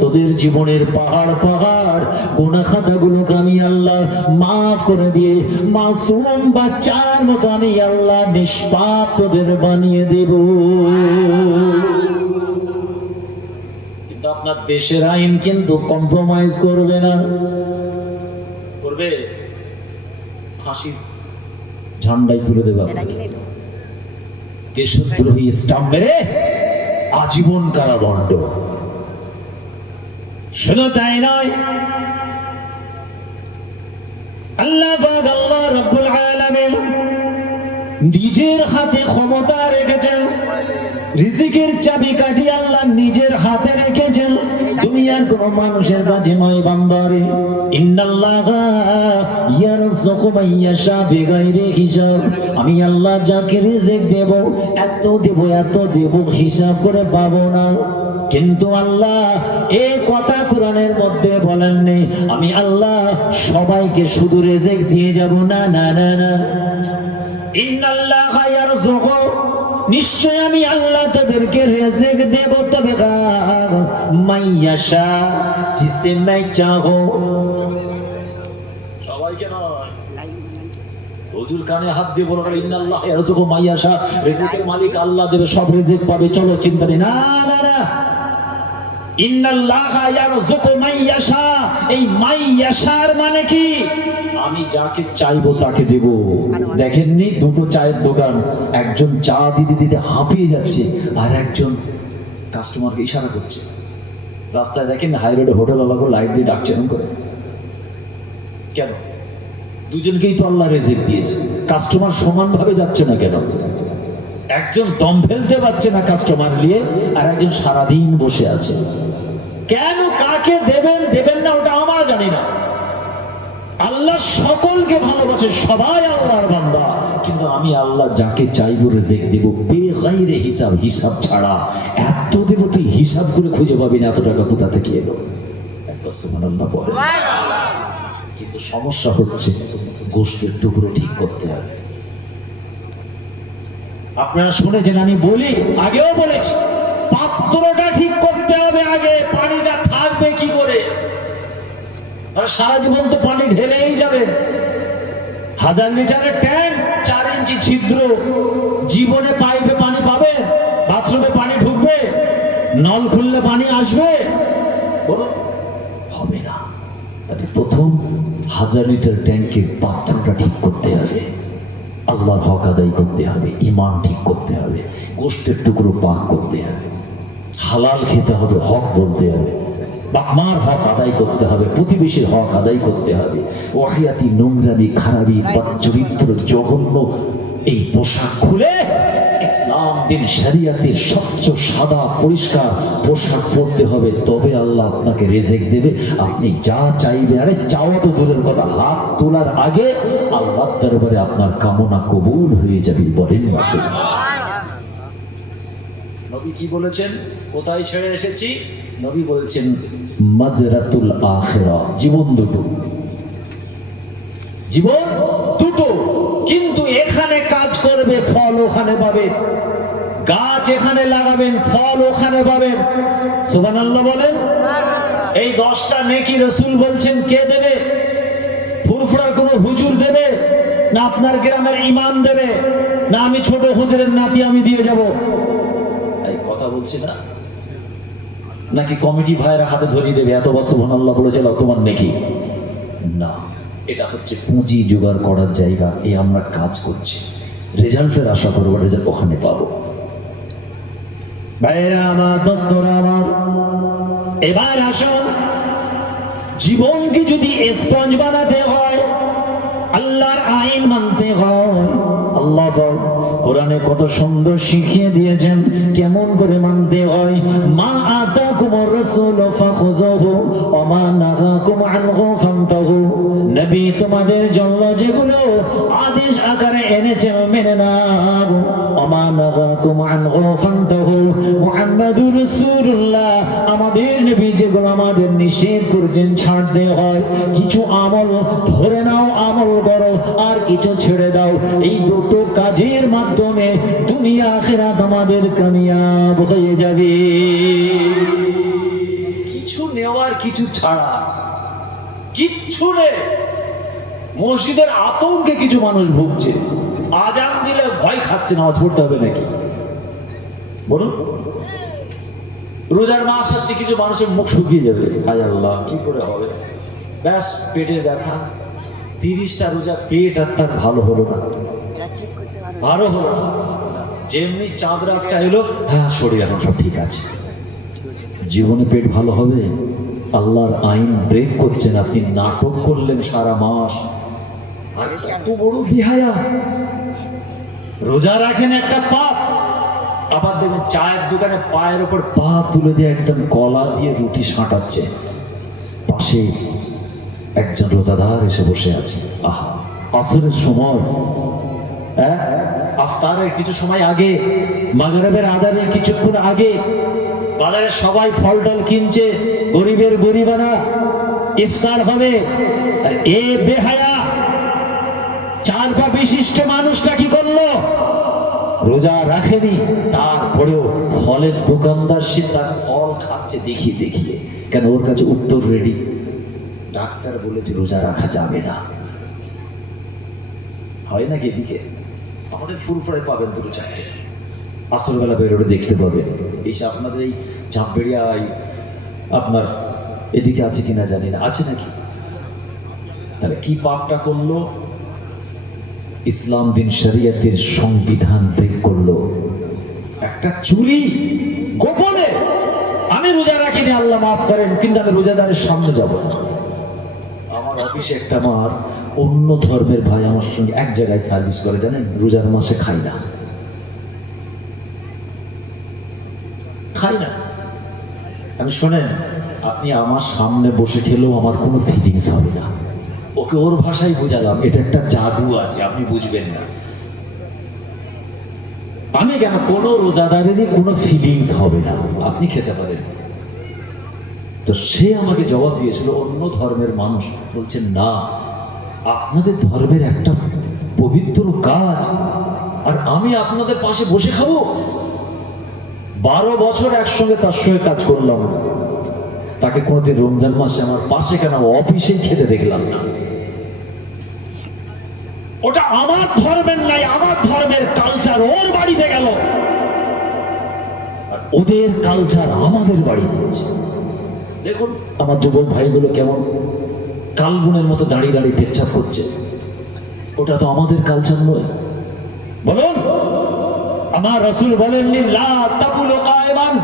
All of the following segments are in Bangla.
তোদের জীবনের পাহাড় পাহাড় গুনাহ খাতাগুলোকে আমি আল্লাহ মাফ করে দিয়ে মাসুম বাচ্চার মতো আমি আল্লাহ নিষ্পাপ তোদের বানিয়ে দেব। কিন্তু আপনার দেশের আইন কিন্তু কম্প্রোমাইজ করবে না, করবে ফাঁসি ঝান্ডাই তুলে দেবে। দেশদ্রোহী স্টাম্প মেরে আজীবন কারাদণ্ড। শুধু তাই নয়, আল্লাহ পাক আল্লাহ রাব্বুল আলামিন নিজের হাতে ক্ষমতা রেখেছেন, রিজিকের চাবিকাঠি আল্লাহ নিজের হাতে রেখেছেন। দুনিয়ার কোন মানুষের কাছে নয় বান্দারে। ইন্নাল্লাহা ইয়ারযুকু মান ইয়াশা বিগাইরি হিসাব। আমি আল্লাহ যাকে রিজিক দেব এত দেব এত দেব হিসাব করে পাবো না। কিন্তু আল্লাহ এই কথা কোরআনের মধ্যে বলেননি আমি আল্লাহ সবাইকে শুধু রিজিক দিয়ে যাব, না না না না। ইন্নাল্লাহা ইয়ারযুকু, নিশ্চয় আমি আল্লাহ তাদেরকে রিজিক দেব, তবে মাইয়াশা, জিসে मैं चाहो। সবাইকে নয়, হুজুর কানে হাত দিয়ে বলো ইন্নাল্লাহা ইয়ারযুকু মাইয়াশা, রিজিকের মালিক আল্লাহ দেবে, সব রিজিক পাবে, চলো চিন্তা নেই। না না না, ইন্নাল্লাহা ইয়ারযুকু মাইয়াশা, এই মাইয়াশার মানে কি? আমি যাকে চাইবো তাকে দেব। দেখেননি দুটো চায়ের দোকান, একজন চা দিতে দিতে হাঁপিয়ে যাচ্ছে আর একজন কাস্টমারকে ইশারা করছে। রাস্তায় দেখেন হাই রোডে হোটেল ওয়ালাকে লাইট দিয়ে ডাকছে করে। কেন? দুজনকেই তো আল্লাহ রিজিক দিয়েছে, কাস্টমার সমান ভাবে যাচ্ছে না কেন? একজন দম ফেলতে পারছে না কাস্টমার নিয়ে, আর একজন সারাদিন বসে আছে। কেন? কাকে দেবেন দেবেন না ওটা আমরা জানি না। আল্লাহ সকলকে ভালোবাসে, সবাই আল্লাহর বান্দা, কিন্তু আমি আল্লাহ যাকে চাইবো রিজিক দেব বেগাইরে হিসাব, হিসাব ছাড়া। এত দেব তুই হিসাব করে খুঁজে পাবি না এত টাকা কোথা থেকে এলো। একবার সুবহানাল্লাহ বলে। কিন্তু সমস্যা হচ্ছে গোশতের টুকরো ঠিক করতে হবে। আপনারা শুনেছেন, আমি বলি, আগেও বলেছি, পাত্রটা ঠিক করতে হবে আগে। পানিটা থাকবে কি করে? আর সারা জীবন তো পানি ঢেলেই যাবেন। 1000 লিটারের ট্যাঙ্ক, 4 ইঞ্চি ছিদ্র, জীবনে পাইপে পানি পাবে? বাথরুমে পানি ঢুকবে? নল খুললে পানি আসবে? বলো, হবে না। তাহলে প্রথম 1000 লিটার ট্যাঙ্কের পাত্রটা ঠিক করতে হবে, আল্লাহর হক আদায় করতে হবে, ঈমান ঠিক করতে হবে, গোশতের টুকরো পাক করতে হবে, হালাল খেতে হবে, হক বলতে হবে, বাপমার হক আদায় করতে হবে, প্রতিবেশীর হক আদায় করতে হবে। ওয়াহিয়াতি, নোংরামি, খারাপি, চরিত্র, জঘন্য এই পোশাক খুলে ইসলাম দিন শরিয়াতের স্বচ্ছ সাদা পরিষ্কার পোশাক পরতে হবে, তবে আল্লাহ আপনাকে রিজিক দেবে। আপনি যা চাইবে, আরে চাওয়া তো দূরের কথা, হাত তোলার আগে আল্লাহর দরবারে আপনার কামনা কবুল হয়ে যাবে। বলেন নবী কি বলেছেন? কোথায় ছেড়ে এসেছি? নবী বলছেন মাজরাতুল আখিরা, জীবন দুটো, জীবন দুটো, কিন্তু এখানে কাজ করবে, ফল ওখানে পাবে। গাছ এখানে লাগাবেন, ফল ওখানে পাবেন। সুবহানাল্লাহ বলেন। এই 10টা নেকি রাসূল বলছেন কে দেবে? ফুরফুরার কোন হুজুর দেবে? না আপনার গ্রামের ইমাম দেবে? না আমি ছোট হুজুরের নাতি আমি দিয়ে যাব? এই কথা বলছি না, নাকি কমিটি ভাইয়েরা হাতে ধরিয়ে দেবে এত বছর সুবহানাল্লাহ বলে চলো তোমার নেকি? না, এটা হচ্ছে পুঁজি জোগাড় করার জায়গা। এই আমরা কাজ করছি, রেজাল্টের আশা করবো, রেজাল্ট ওখানে পাবো। ভাইরা আমার, দোস্তরা আমার, এবার আসুন, জীবনকে যদি স্পঞ্জ বানাতে হয়, আল্লাহর আইন মানতে হয়, আল্লাহ কোরআনে কত সুন্দর শিখিয়ে দিয়েছেন কেমন করে মানতে হয়। মা আতাকুমুর রাসূল ফাখুযুহু ওয়া মা নাহাকুম আনহু ফান্তাহু। নবী তোমাদের জন্য যেগুলো আদেশ আকারে এনেছেন মেনে নাও। ওয়া মা নাহাকুম আনহু ফান্তাহু। মুহাম্মাদুর রাসূলুল্লাহ আমাদের নবী যেগুলো আমাদের নিষেধ করেছেন ছাড়তে হয়। কিছু আমল ধরে নাও, আমল করো, আর কিছু ছেড়ে দাও। এই দুটো কাজের মাধ্যমে দুনিয়া আখিরাত আমাদের কামিয়াব হয়ে যাবে। কিচ্ছু নেওয়ার কিছু ছাড়া, কিচ্ছু নেই। মসজিদের আতঙ্কে কিছু মানুষ ভুগছে, আজান দিলে ভয় খাচ্ছে নামাজ পড়তে হবে নাকি। বলুন, রোজার মাস আসছে, কিছু মানুষের মুখ শুকিয়ে যাবে, হায় আল্লাহ কি করে হবে, ব্যাস পেটে ব্যথা, 30টা রোজা পেট আর তার ভালো হলো না, ভালো হলো না। যেমনি চাঁদ রাতটা এলো, হ্যাঁ শরীর এখন সব ঠিক আছে। জীবনে পেট ভালো হবে? আল্লাহর আইন ব্রেক করছেন, আপনি নাটক করলেন সারা মাস, আর এত বড় বিহায়া। রোজা রাখেন একটা পাপ, আবার দেখবেন চায়ের দোকানে পায়ের ওপর পা তুলে দিয়ে একদম কলা দিয়ে রুটি সাঁটাচ্ছে, পাশে একজন রোজাদার এসে বসে আছে। আহা, আসরের সময়, আফতারের কিছু সময় আগে, মাগরিবের আযানের কিছুক্ষণ আগে বাজারে সবাই ফল টল কিনছে, গরিবের গরিবানা ইফতার হবে, আর এ বেহায়া 4 পা বিশিষ্ট মানুষটা কি করলো? রোজা রাখেনি, তারপরেও ফলের দোকানদার সে তার ফল খাচ্ছে দেখিয়ে দেখিয়ে, কেন ওর কাছে উত্তর রেডি, ডাক্তার বলেছে রোজা রাখা যাবে না। হয় নাকি? এদিকে আমাদের ফুরফুরাই পাবেন 2-4টে, আসর বেলা বেরোলে দেখতে পাবেন। এইসব আপনাদের এই চাপবেড়িয়া আপনার এদিকে আছে কিনা জানি না, আছে নাকি? তাহলে কি পাপটা করলো? ইসলাম দিন শরীয়তের সংবিধান ব্রেক করলো। একটা চুরি গোপনে, আমি রোজা রাখিনি আল্লাহ মাফ করেন, কিন্তু আমি রোজাদারের সামনে যাব না। আমার অফিসে একটা আমার অন্য ধর্মের ভাই আমার সঙ্গে এক জায়গায় সার্ভিস করে, জানেন, রোজার মাসে খাই না, খাই না। আমি শোনেন, আপনি আমার সামনে বসে খেলেও আমার কোনো ফিলিংস হবে না। ওকে ওর ভাষায় বুঝালাম, এটা একটা জাদু আছে, আপনি বুঝবেন না। আমি কেন, কোনো রোজাদারেরই কোনো ফিলিংস হবে না, আপনি খেতে পারেন। তো সে আমাকে জবাব দিয়েছিল, অন্য ধর্মের মানুষ বলছেন না, আপনাদের ধর্মের একটা পবিত্র কাজ, আর আমি আপনাদের পাশে বসে খাবো। 12 বছর একসঙ্গে তার সঙ্গে কাজ করলাম, তাকে কোনোদিন রমজান মাসে আমার পাশে কেন অফিসেই খেতে দেখলাম না। ওটা আমার ধর্মের নাই, আমার ধর্মের কালচার ওর বাড়িতে গেল, আর ওদের কালচার আমাদের বাড়ি দিয়েছে। দেখুন আমার যুবক ভাইগুলো কেমন কালগুনের মতো দাঁড়িয়ে দাঁড়িয়ে পেচ্ছাপ করছে, ওটা তো আমাদের কালচার নয়। বলুন, আমার রাসূল বলেননি লা তাকুলু কায়মান,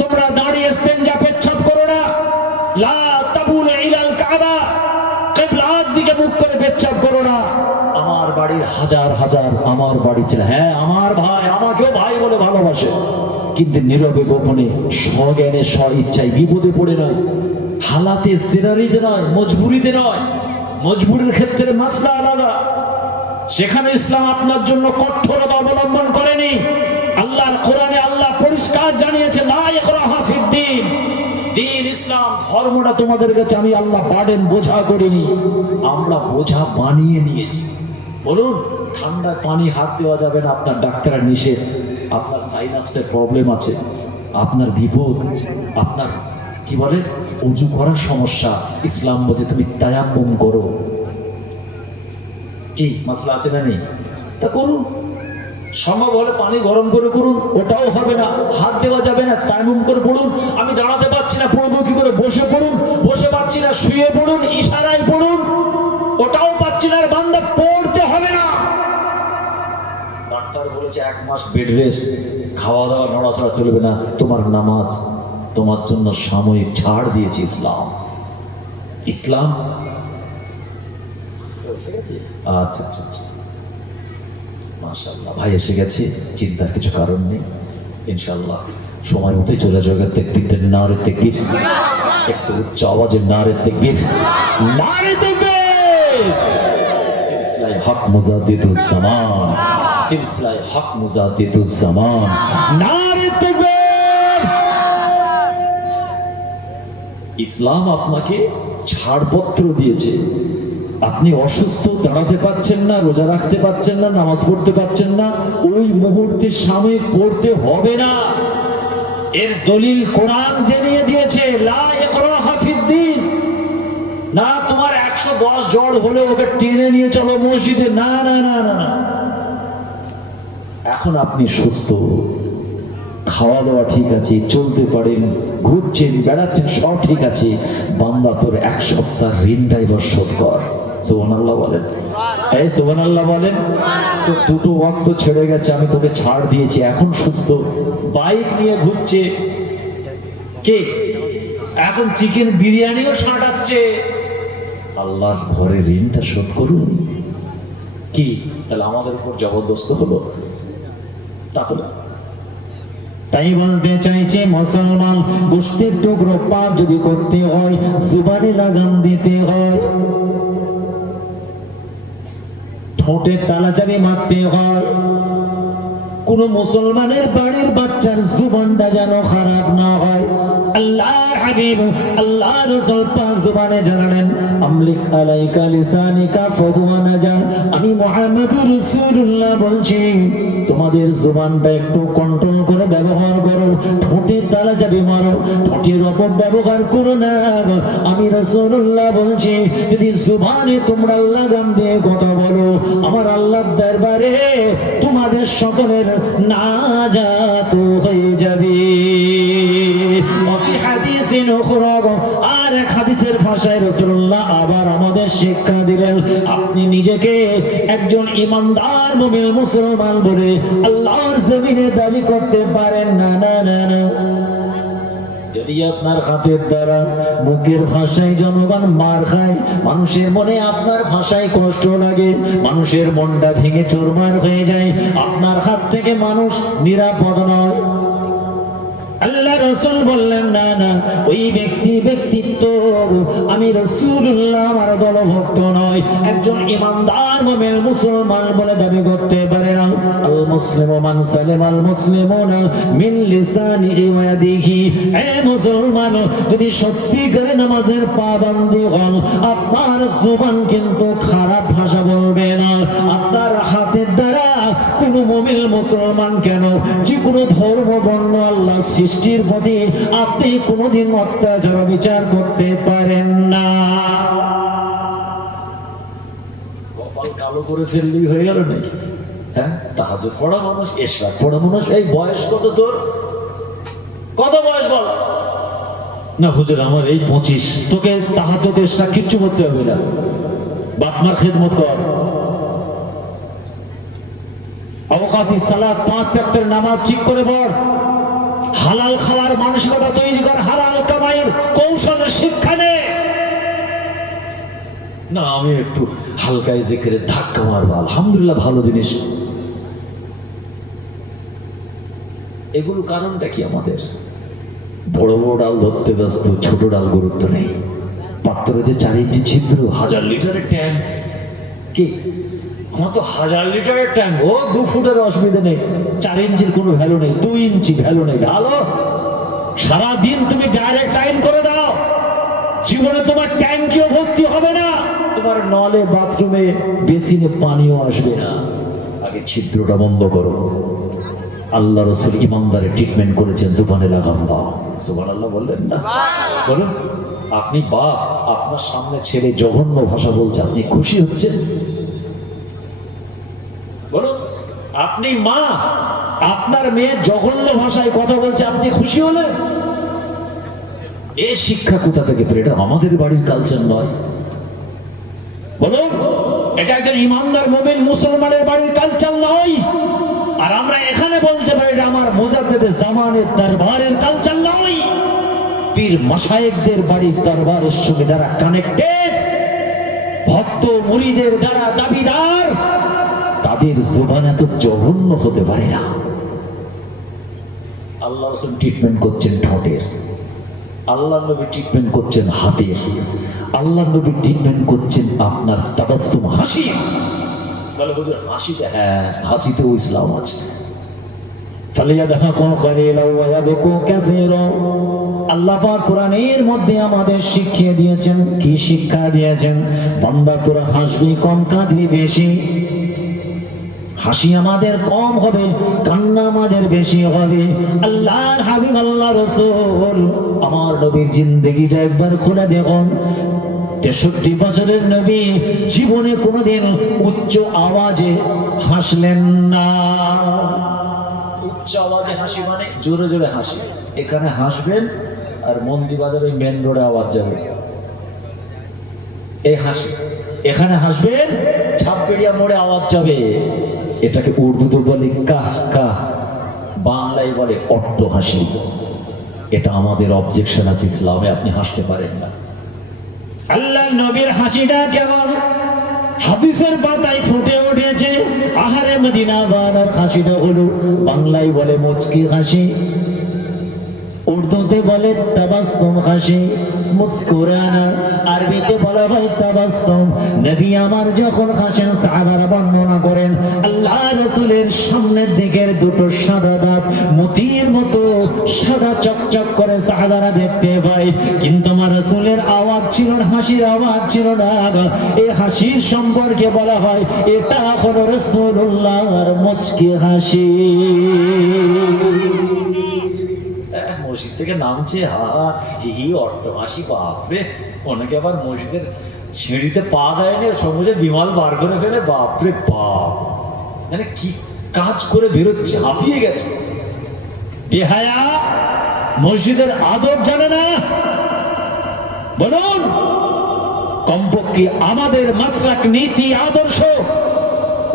তোমরা দাঁড়িয়ে ইস্তেনজা পেচ্ছাপ করো না। লা তাকুলু ইলাল কাবা, কিবলার দিকে মুখ করে পেচ্ছাপ করো না। আমার বাড়ির হাজার হাজার আমার বাড়ি ছিল, হ্যাঁ আমার ভাই আমাকেও ভাই বলে ভালোবাসে, কিন্তু নীরবে গোপনে স্বজ্ঞানে স্ব ইচ্ছায় বিপদে পড়ে নয়, হালাতে ইস্তেরারিতে নয়, মজবুরিতে নয়। মজবুরির ক্ষেত্রে মাসলা আলাদা, সেখানে ইসলাম আপনার জন্য কঠোরতা অবলম্বন করেনি। আল্লাহর কোরআনে আল্লাহ পরিষ্কার জানিয়েছে, লা ইকরাহা ফিদ্দীন, দ্বীন ইসলাম ধর্মটা তোমাদের কাছে আমি আল্লাহ বার্ডেন বোঝা করিনি, আমরা বোঝা বানিয়ে নিয়েছি। বলুন, ঠান্ডা পানি হাত দেওয়া যাবে না, আপনার ডাক্তারের নিষেধ, আপনার সাইনাপসের প্রবলেম আছে, আপনার বিপদ, আপনার কি বলে ওযু করার সমস্যা, ইসলাম বলছে তুমি তায়াম্মুম করো। কি মাসলা আছে না নেই? তা করুন, সম্ভব হলে পানি গরম করে করুন, ওটাও হবে না, হাত দেওয়া যাবে না, তায়াম্মুম করে পড়ুন। আমি দাঁড়াতে পারছি না, পড়বো কি করে? বসে পড়ুন, বসে পাচ্ছি না, শুয়ে পড়ুন, ইশারায় পড়ুন, ওটাও পাচ্ছি না, বান্দা পড়তে হবে না। ডাক্তার বলেছে 1 মাস বেড রেস্ট, খাওয়া দাওয়া নড়াচড়া চলবে না, তোমার নামাজ তোমার জন্য সাময়িক ছাড় দিয়েছে ইসলাম। ইসলাম আচ্ছা আচ্ছা আচ্ছা, মাশাআল্লাহ ভাই এসে গেছে, চিন্তার কিছু কারণ নেই, ইনশাআল্লাহ সময় মতোই চলে যাবে। তাকবীর, নারে তাকবীর, একটু উচ্চ আওয়াজে নারে তাকবীর, নারে তাকবীর। সিলসিলায়ে হক মুজাদ্দিদুজ জামান, সিলসিলায়ে হক মুজাদ্দিদুজ জামান, নারে তাকবীর। ইসলাম আপনাকে ছাড়পত্র দিয়েছে। আপনি অসুস্থ, দাঁড়াতে পারছেন না, রোজা রাখতে পারছেন না, নামাজ পড়তে পারছেন না, ওই মুহূর্তে সাময়িক পড়তে হবে না, এর দলিল কোরআন জানিয়ে দিয়েছে। লা ইকরাহা ফিদ্দীন, না তোমার 110 জ্বর হলে ওকে টেনে নিয়ে চলো মসজিদে, না না না না না। এখন আপনি সুস্থ, খাওয়া দাওয়া ঠিক আছে, চলতে পারেন, ঘুরছেন, বেড়াচ্ছেন, সব ঠিক আছে, বান্দা তোর 1 সপ্তাহ ঋণটা এবার শোধ কর। সুবহানাল্লাহ বলেন, এই সুবহানাল্লাহ বলেন। তো 2 ওয়াক্ত ছেড়ে গেছে, আমি তোকে ছাড় দিয়েছি, এখন সুস্থ, বাইক নিয়ে ঘুরছে কে, এখন চিকেন বিরিয়ানিও সাঁটাচ্ছে, আল্লাহর ঘরে ঋণটা শোধ করুন। কি তাহলে আমাদের উপর জবরদস্ত হলো? তাহলে তাই বলতে চাইছে, মুসলমান গোষ্ঠীর টুকরো পাপ যদি করতে হয়, জুবানে লাগাম দিতে হয়, ঠোঁটে তালা চাবি মারতে হয়। কোন মুসলমানের বাড়ির বাচ্চার জুবানটা যেন খারাপ না হয়। আল্লাহর হাবিব আল্লাহ রাসূল পাক জুবানে জানালেন, আমলিক আলাইকা লিসানিকা ফাহুয়া নাজা, আমি মুহাম্মদুর রাসূলুল্লাহ বলছি তোমাদের জুবানটা একটু কন্ট্রোল করে ব্যবহার করো, ঠোঁটে তালা চাবি মারো, ঠোঁটের অপব্যবহার করো না। আমি রাসূলুল্লাহ বলছি যদি জুবানে তোমরা লাগাম দিয়ে কথা বলো, আমার আল্লাহর দরবারে তোমাদের সকলের নাজাত হয়ে যাবে। আর এক হাদিসের ভাষায় রাসূলুল্লাহ আবার আমাদের শিক্ষা দিলেন, আপনি নিজেকে একজন ইমানদার মুমিন মুসলমান বলে আল্লাহর জমিনে দাবি করতে পারেন না, না না না। যদি আপনার হাতের দ্বারা মুখের ভাষায় জনগণ মার খায়, মানুষের মনে আপনার ভাষায় কষ্ট লাগে, মানুষের মনটা ভেঙে চুরমার হয়ে যায়, আপনার হাত থেকে মানুষ নিরাপদ নয়। আল্লাহ রাসূল বললেন, না না, ওই ব্যক্তিত্ব আমি রাসূলুল্লাহ আমার দলভুক্ত নয়, একজন ইমানদার মুমিন মুসলমান বলে দাবি করতে পারে না। আল মুসলিমু মান সালামাল মুসলিমুনা মিন লিসানিহি ওয়া ইয়াদিহি। এ মুসলমান, যদি সত্যিকারে নামাজের পাবন্দি হন, আপনার জবান কিন্তু খারাপ ভাষা বলবে না। আপনার হাতের দ্বারা কোন মুমিন মুসলমান কেন, যে কোনো ধর্ম বর্ণ আল্লাহ সৃষ্টির প্রতি আপনি কোনোদিন অত্যাচার বিচার করতে পারেন না। কপাল কালো করে ফেললেই হয়ে গেল নাকি? হ্যাঁ, তাহাজ্জুদ পড়া মানুষ, ইশরাক পড়া মানুষ। এই বয়স কত তোর? কত বয়স বল? না হুজুর আমার এই 25। তোকে তাহাজ্জুদ ইশরাক কিচ্ছু করতে হবে না, বাপ মার খেদমত কর। আওকাতিস সালাত 5 ওয়াক্তের নামাজ ঠিক করে পড়, হালাল খাওয়ার মানসিকতা তৈরি কর, হালাল কামাইয়ের কৌশল শিক্ষা নে। না আমি একটু হালকায় জিকিরে ধাক্কা মারবো, আলহামদুলিল্লাহ ভালো জিনিস। এগুলো কারণটা কি? আমাদের বড় বড় ডাল ধরতে ব্যস্ত, ছোট ডাল গুরুত্ব নেই। পাত্রে যে 4 ইঞ্চি ছিদ্র, 1000 লিটারের ট্যাঙ্ক, কি আমার তো 1000 লিটারের ট্যাঙ্ক, ও 2 ফুটের অসুবিধা নেই, 4 ইঞ্চির কোনো ভ্যালু নেই, 2 ইঞ্চি ভ্যালু নেই। ভালো, সারাদিন তুমি ডাইরেক্ট লাইন করে দাও, জীবনে তোমার ট্যাঙ্কিও ভর্তি হবে না, তোমার নলে বাথরুমে বেসিনে পানিও আসবে না। আগে ছিদ্রটা বন্ধ করো। আল্লাহ রাসূল ইমানদারের ট্রিটমেন্ট করেছেন, জুবানে লাগাম দাও। সুবহানাল্লাহ বললেন না? বলুন, আপনি বাপ, আপনার সামনে ছেলে জঘন্য ভাষা বলছে, আপনি খুশি হচ্ছেন? বলুন, আপনি মা, আপনার মেয়ে জঘন্য ভাষায় কথা বলছে, আপনি খুশি হলেন? এই শিক্ষা কোথা থেকে পেলে? এটা আমাদের বাড়ির কালচার নয়। বলুন, এটা একজন ইমানদার মুমিন মুসলমানের বাড়ির কালচার নয়। আর আমরা এখানে বলতে পারি এটা আমার মুজাদ্দিদ জামানের দরবারের কালচার নয়। পীর মাশায়েখদের বাড়ির দরবারের সঙ্গে যারা কানেক্টেড, ভক্ত মুরিদের যারা দাবিদার, তাদের জবান এত জঘন্য হতে পারে না। আল্লাহ রাসূল ট্রিটমেন্ট করছেন ঠোঁটের, আল্লাহ নবী ট্রিটমেন্ট করছেন হাতের, আল্লাহ নবী ট্রিটমেন্ট করছেন আপনার তাবাসসুম, হাসি। বলে হুজুর হাসিতে, হ্যাঁ হাসিতেও ইসলাম আছে। ফালিয়াদহাকু কালিলান ওয়া ইয়াবকু কাসীরা। আল্লাহ পাক কোরআনের মধ্যে আমাদের শিখিয়ে দিয়েছেন। কি শিক্ষা দিয়েছেন? বান্দা তোরা হাসবি কম, কাঁদবি বেশি। হাসি আমাদের কম হবে, কান্না আমাদের বেশি হবে। আল্লাহর হাবিব আল্লাহ রাসূল আমার নবীর জিন্দেগিটা একবার খুলে দেখুন। 63 বছরের নবী জীবনে কোনোদিন উচ্চ আওয়াজে হাসলেন না। উচ্চ আওয়াজে হাসি মানে জোরে জোরে হাসি। এখানে হাসবেন আর মন্দিবাজার ওই মেন রোডে আওয়াজ যাবে, এই হাসি। এখানে হাসবেন, ছাপবেড়িয়া মোড়ে আওয়াজ যাবে। এটাকে উর্দুতে বলে কাহ কাহ, বাংলায় বলে অট্ট হাসি। এটা আমাদের অবজেকশন আছে ইসলামে, আপনি হাসতে পারেন না। আল্লাহ নবীর হাসিটা কেমন হাদিসের পাতায় ফুটে উঠেছে। আহারে মদিনা ওয়ালার হাসিটা হলো, বাংলায় বলে মুচকি হাসি, উর্দুতে বলে তাবাসসুম হাসি, মুস্কুরানা, আরবিতে বলা হয় তাবাসসুম। নবী আমার যখন হাসেন সাহাবারা বর্ণনা করেন আল্লাহ রাসূলের সামনের দিকের দুটো সাদা দাঁত মতির মতো সাদা চকচক করে সাহাবারা দেখতে পায়, কিন্তু আমার রাসূলের আওয়াজ ছিল না, হাসির আওয়াজ ছিল না। এই হাসির সম্পর্কে বলা হয় এটা হলো রাসূলুল্লাহর মুচকি হাসি। মসজিদ থেকে নামছে, হা হি হি অট্ট হাসি, বাপরে। অনেকে আবার মসজিদের সিঁড়িতে পা দেয়নি, সমাজে বিমাল বার করে ফেলে, বাপরে বাপ, মানে কি কাজ করে বেরোচ্ছে, হাঁপিয়ে গেছে। বেহায়া, মসজিদের আদব জানে না। বলুন, কমপক্ষে আমাদের মাসলাক, নীতি, আদর্শ,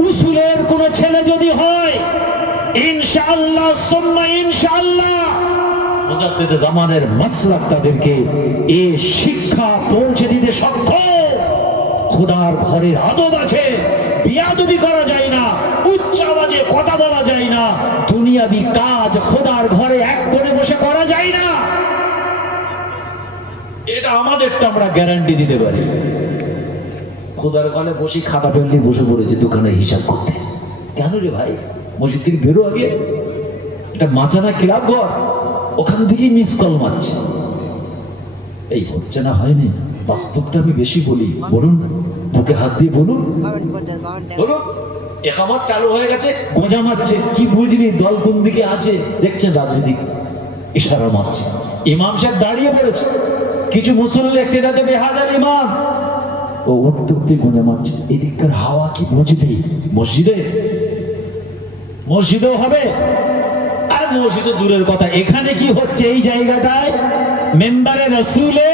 উসুলের কোন ছেলে যদি হয়, ইনশাআল্লাহ সুম্মা ইনশাআল্লাহ মুজাদ্দিদে জামানের মাসলাক তাদেরকে এই শিক্ষা পৌঁছে দিতে সক্ষম। খোদার ঘরের আদব আছে, বিয়াদবি করা যায় না, উচ্চ আওয়াজে কথা বলা যায় না, দুনিয়াবি কাজ খোদার ঘরে এক কোণে বসে করা যায় না। এটা আমাদেরটা আমরা গ্যারান্টি দিতে পারি। খোদার ঘরে বসে খাতা পেন নিয়ে বসে পড়েছে দোকানে হিসাব করতে। কেন রে ভাই, মসজিদ থেকে বেরো আগে, এটা মাচানা ক্লাব ঘর, ওখান থেকেই মিস কল মারছে। এই হচ্ছে না, হয়নি। বাস্তবটা আমি বেশি বলি, বলুন, বুকে হাত দিয়ে বলুন, বলুন। একামত চালু হয়ে গেছে, গোঁজা মারছে, কি বুঝলি দল কোন দিকে আছে দেখছেন, রাজনৈতিক ইশারা মারছে। ইমাম সাহেব দাঁড়িয়ে পড়েছে, কিছু মুসল্লি একটি দাঁতে বেহাজার ইমাম, ও উঠতে উঠতে গোঁজা মারছে। এদিককার হাওয়া কি বুঝলি মসজিদে, মসজিদেও হবে। আর মসজিদে দূরের কথা, এখানে কি হচ্ছে এই জায়গাটায়, মেম্বারে রাসূলে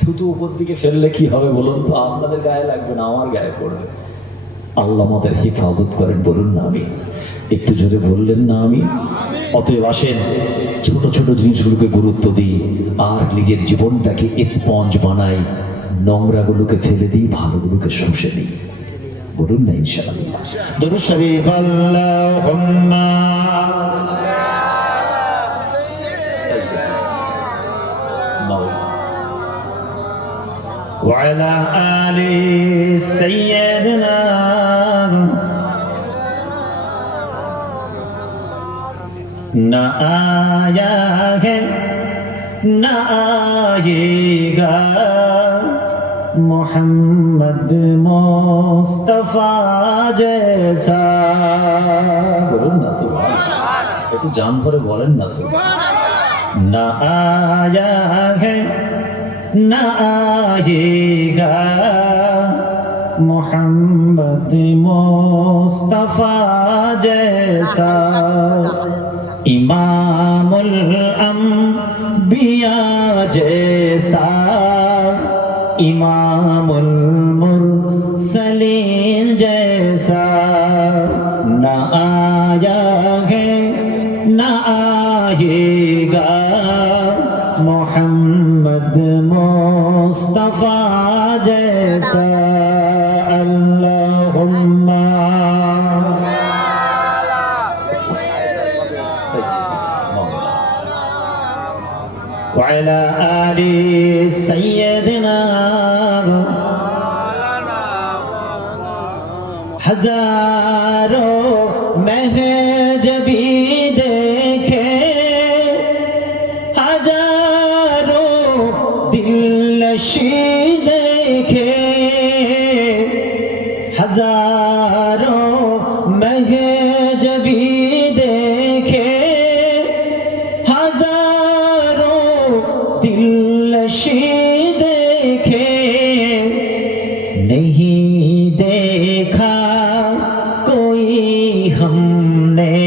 থুতু উপর দিকে ফেললে কি হবে বলুন তো? আপনাদের গায়ে লাগবে না, আমার গায়ে পড়বে। আল্লাহ আমাদের হেফাজত করেন, বলুন না আমি। একটু জোরে বললেন না আমি। অতএব আসেন ছোট ছোট জিনিসগুলোকে গুরুত্ব দিই, আর নিজের জীবনটাকে স্পঞ্জ বানাই, নোংরাগুলোকে ফেলে দিই, ভালোগুলোকে শুষে নিই, বলুন না ইনশাআল্লাহ। দরুদ শরীফ আল্লাহুম্মা ওয়া আলা আলি সাইয়্যিদিনা না আয়া है না आएगा मोहम्मद मुस्तफा जैसा, বলুন না সুবহান, একটু জান করে বলেন না সুবহান। না आया है না आएगा मोहम्मद मुस्तफा जैसा, इमामुल अंबिया जैसा, इमामुल मुरसलीन जैसा, ना आया है ना आएगा मोहम्मद मुस्तफा जैसा। अल्लाहुम्मा وعلى آل سيدنا हजारों महजबी देखे, हजारों दिलनशी देखे, हजार हजारों दिलशी देखे नहीं देखा कोई हमने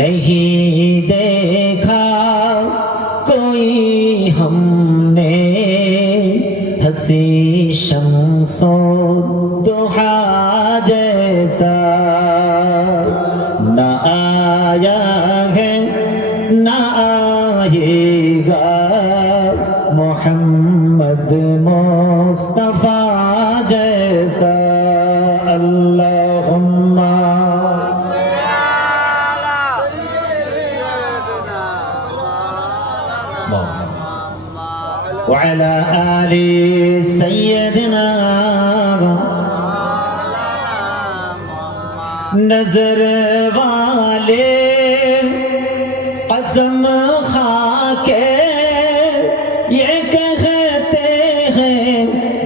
नहीं देखा कोई हमने हसी शम्सो दुहा जैसा न आया है न आएगा मोहम्मद मुस्तफा जैसा अल्लाहुम्मा وعلى آل سيدنا नजर वाले कसम खाके ये कहते हैं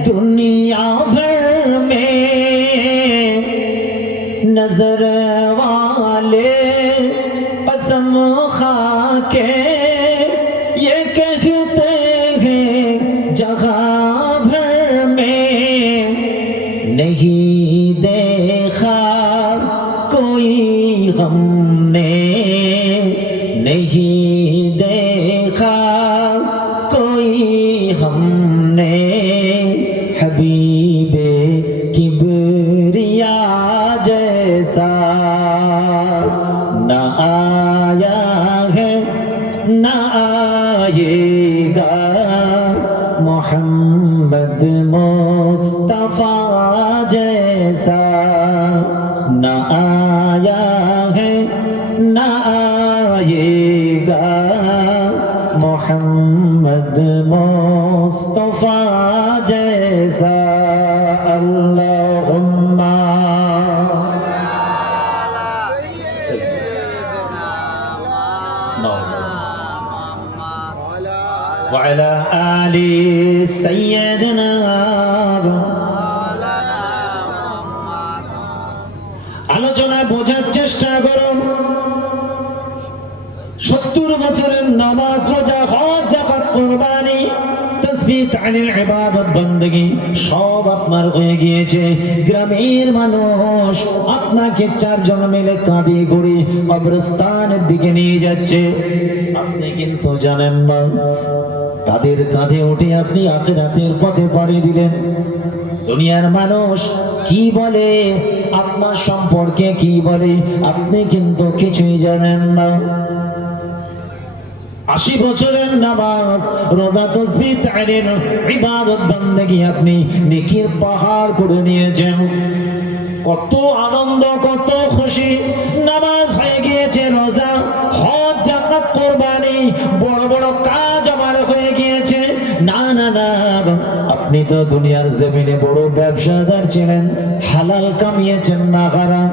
दुनिया भर में नजर वाले कसम खाके ये कहते हैं जगह भर में नहीं देखा कोई हमने नहीं देखा कोई हमने हबीबे किबरिया जैसा न आया है न आएगा मोहम्मद मुस्तफा जैसा न आया है न आएगा मोहम्मद मुस्तफा जैसा अल्लाहुम्मा وعلى آل سيدنا আলোচনা বোঝার চেষ্টা করুন 70 বছরের নামাজ রোজা হজ যাকাত কুরবানি তাসবিহ তাহলিল ইবাদত বندگی সব আপনার হয়ে গিয়েছে গ্রামের মানুষ আপনাকে চারজন মিলে কাঁধে করে কবরস্থানের দিকে নিয়ে যাচ্ছে আপনি কিন্তু জানেন না তাদের কাঁধে উঠে আপনি আখিরাতের পথে পাড়ি দিলেন দুনিয়ার মানুষ কি বলে আপনার সম্পর্কে কি বলে আপনি কিন্তু কিছুই জানেন না 80 বছরের নামাজ রোজা তাসবিহ তাহলিল ইবাদত বندگی আপনি নেকির পাহাড় করে নিয়েছেন কত আনন্দ কত খুশি নামাজ হয়ে গিয়েছে রোজা হজ জাকাত কুরবানি বড় বড় কাজ আমার হয়ে গিয়েছে না না না আপনি তো দুনিয়ার জমিনে বড় ব্যবসাদার ছিলেন হালাল কামিয়েছেন না হারাম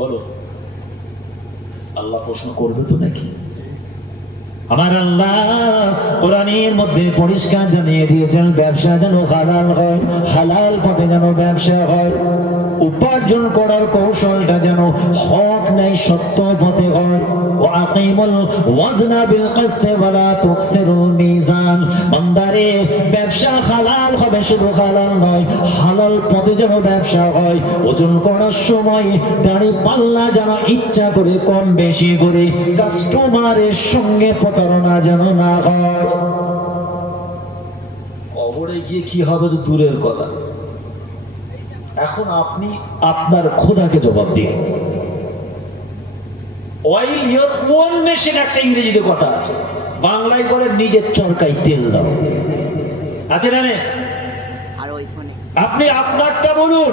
বলো আল্লাহ প্রশ্ন করবে তো নাকি আমার আল্লাহ কোরআনের মধ্যে পরিষ্কার জানিয়ে দিয়েছেন ব্যবসা যেন হালাল হয় হালাল পথে যেন ব্যবসা হয় উপার্জন করার কৌশলটা যেন হক নাই সত্য পথে হয় ওয়া আকিমুল ওয়াজনা বিল কিসত ওয়া লা তুকসিরুল মিজান বান্দারে ব্যবসা হালাল হবে শুধু হালাল নয় হালাল পথে যেন ব্যবসা হয় ওজন করার সময় দাড়ি পাল্লা যেন ইচ্ছা করে কম বেশি করে কাস্টমারের সঙ্গে প্রতারণা যেন না হয় কবরে গিয়ে কি হবে তো দূরের কথা এখন আপনি আপনার খোদাকে জবাব দিন অয়েল ইওর ওন মেশিন একটা ইংরেজিতে কথা আছে বাংলায় করে নিজের চরকায় তেল দাও আছে না আপনি আপনারটা বলুন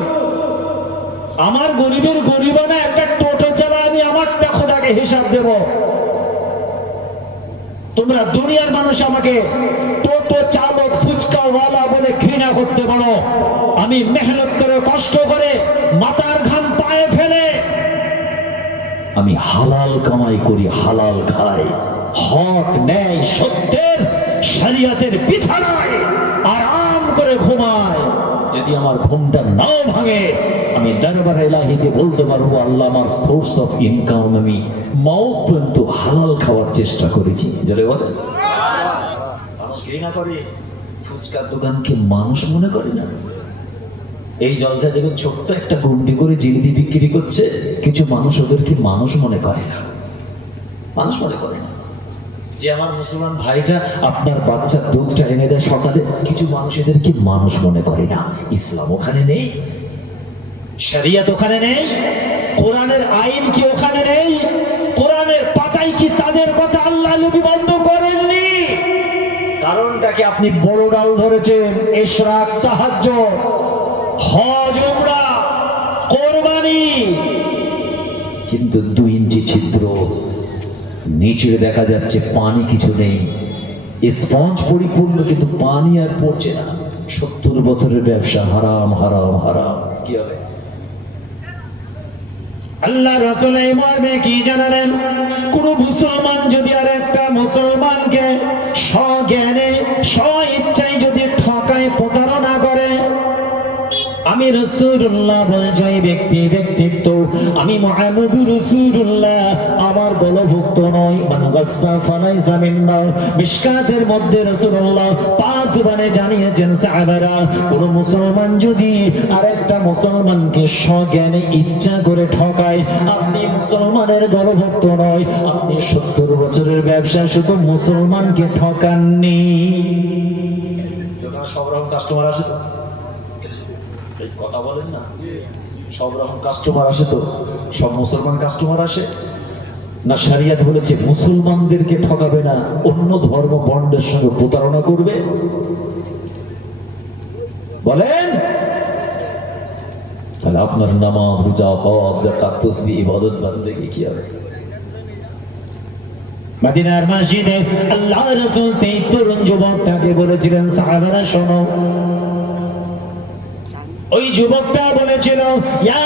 আমার গরিবের গরিবানা একটা টোটো চালা আমি আমারটা খোদাকে হিসাব দেব তোমরা দুনিয়ার মানুষ আমাকে টোটো চালক ফুচকাওয়ালা বলে ঘৃণা করতে পারো আমি মেহনত করে কষ্ট করে মাথার ঘাম পায়ে ফেলে আমি হালাল কামাই করি হালাল খাই হক ন্যায় সত্যের শরিয়তের বিছানায় আরাম করে ঘুমাই যদি আমার ঘুমটা নাও ভাঙে আমি আমি দরবার ইলাহিতে বলতে পারবো, আল্লাহ আমার সোর্স অফ ইনকাম আমি মওত পর্যন্ত হালাল খাওয়ার চেষ্টা করেছি। জোরে বলেন। মানুষ ঘৃণা করে ফুচকার দোকানকে, মানুষ মনে করে না। এই জলসা দেখুন ছোট্ট একটা গুন্ডি করে জিলিপি বিক্রি করছে, কিছু মানুষ ওদেরকে মানুষ মনে করে না, মানুষ মনে করে না। যে আমার মুসলমান ভাইটা আপনার বাচ্চার দুধটা এনে দেয় সকালে, কিছু মানুষ এদেরকে মানুষ মনে করে না। ইসলাম ওখানে নেই, শরিয়ত ওখানে নেই, কোরআনের আইন কি ওখানে নেই? কোরআনের পাতায় কি তাদের কথা আল্লাহ নবী বন্ধ করেননি? কারণটা কি? আপনি বড় ডাল ধরেছেন, ইশরাক, তাহাজ্জুদ, হজ, উমরা, কোরবানি, কিন্তু 2 ইঞ্চি ছিদ্র, নিচে দেখা যাচ্ছে পানি কিছু নেই, স্পঞ্জ পরিপূর্ণ কিন্তু পানি আর পড়ছে না। 70 বছরের ব্যবসা, হারাম হারাম হারাম। কি হবে? আল্লাহ রাসূল এই মর্মে কি জানালেন? কোন মুসলমান যদি আর একটা মুসলমানকে স্বজ্ঞানে স্বইচ্ছায় যদি ঠকায়, প্রতারণা করে, আমি রাসূলুল্লাহ বলছি এই ব্যক্তিত্ব আমি মুহাম্মদুর রাসূলুল্লাহ আমার দলভুক্ত নয়। মান গাসসা ফালাইসা মিন্না। মিশকাতের মধ্যে রাসূলুল্লাহ 5 জবানে জানিয়েছেন সাহাবারা, কোন মুসলমান যদি আরেকটা মুসলমানকে স্বজ্ঞানে ইচ্ছা করে ঠকায়, আপনি মুসলমানের দলভুক্ত নয়। আপনি 70 বছরের ব্যবসা শুধু মুসলমানকে ঠকাননি। যখন সব রকম কাস্টমার আসে তো, এই কথা বলেন না, সব রকম কাস্টমার আসে তো, সব মুসলমান কাস্টমার আসে না? শরিয়ত বলেছে মুসলমানদেরকে ঠকাবে না, অন্য ধর্ম বর্ণের সঙ্গে প্রতারণা করবে। বলেন, তাহলে আপনার নামাজ, রোজা, হজ, যাকাত, তাসবিহ, ইবাদত, বান্দেগি কি হবে? মদিনার মসজিদে আল্লাহর রাসূল 23 তরুণ যুবকটাকে বলেছিলেন, সাহাবারা শোনো। ওই যুবকটা বলেছিল, ইয়া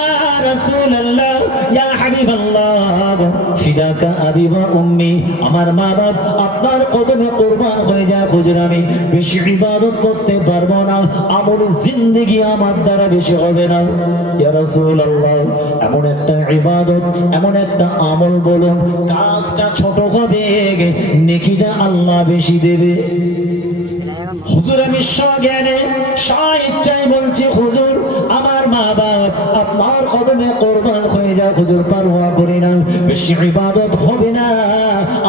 রাসূলুল্লাহ, ইয়া হাবিবাল্লাহ, ফিদাকা আবি ওয়া উম্মি, আমার মা বাপ আপনার কদমে কুরবান হয়ে যায়। হুজুর, আমি বেশি ইবাদত করতে পারবো না, আমল জিন্দেগি আমার দ্বারা বেশি হবে না। ইয়া রাসূলুল্লাহ, এমন একটা ইবাদত, এমন একটা আমল বলুন, কাজটা ছোট হবে, নেকিটা আল্লাহ বেশি দেবে। হুজুর, আমি স্বজ্ঞানে স্বইচ্ছায় বলছি, হুজুর আমার মা বাপ আপনার কদমে কুরবান হয়ে যায়, হুজুর পারওয়া করি না, বেশি ইবাদত হবে না,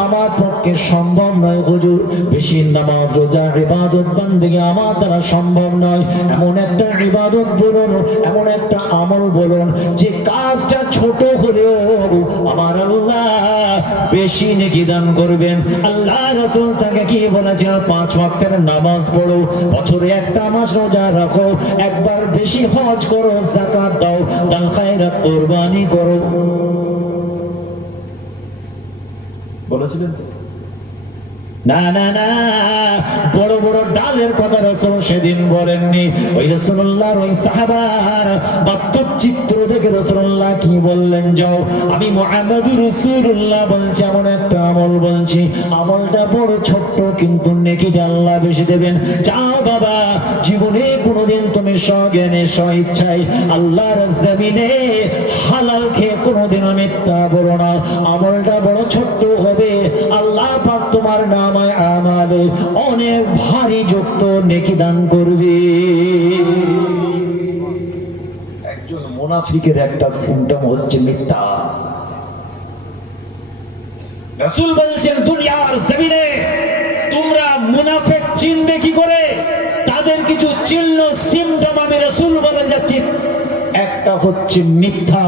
আমার পক্ষে সম্ভব নয়। হুজুর, বেশি নামাজ, রোজা, ইবাদত, বান্দেগি আমার দ্বারা সম্ভব নয়। এমন একটা ইবাদত বলুন, এমন একটা আমল বলুন, যে কাজটা ছোট হলেও আমার আল্লাহ বেশি নেকি দান করবেন। আল্লাহ রাসূল তাকে কি বলেছেন? 5 ওয়াক্তের নামাজ পড়ো, বছরে একটা মাস রোজা রাখো, একবার বেশি হজ করো, যাকাত দাও, দান খায়রাত, কুরবানি করো। বলেছিলেন না? না না, বড় বড় ডালের কথা রাসূল সেদিন বলেননি। ওই রাসূলুল্লাহর ওই সাহাবার বাস্তব চিত্র দেখে রাসূলুল্লাহ কি বললেন? যাও, আমি মুহাম্মদুর রাসূলুল্লাহ বলছি, এমন একটা আমল বলছি, আমলটা বড় ছোট্ট কিন্তু নেকিটা আল্লাহ বেশি দেবেন। যাও বাবা, জীবনে কোনোদিন তুমি স্বজ্ঞানে স্বইচ্ছায় আল্লাহর জমিনে হালাল খেয়ে কোনোদিন মিথ্যা বলো না। আমলটা বড় ছোট্ট হবে, আল্লাহ পাক তোমার নাম আমালে অনেক ভারী যুক্ত নেকি দান করবে। একজন মুনাফিকের একটা সিম্পটম হচ্ছে মিথ্যা। রাসূল বলছেন, দুনিয়ার জমিনে তোমরা মুনাফিক চিনবে কি করে? তাদের কিছু চিহ্ন, সিম্পটম আমি রাসূল বলে যাচ্ছি। একটা হচ্ছে মিথ্যা,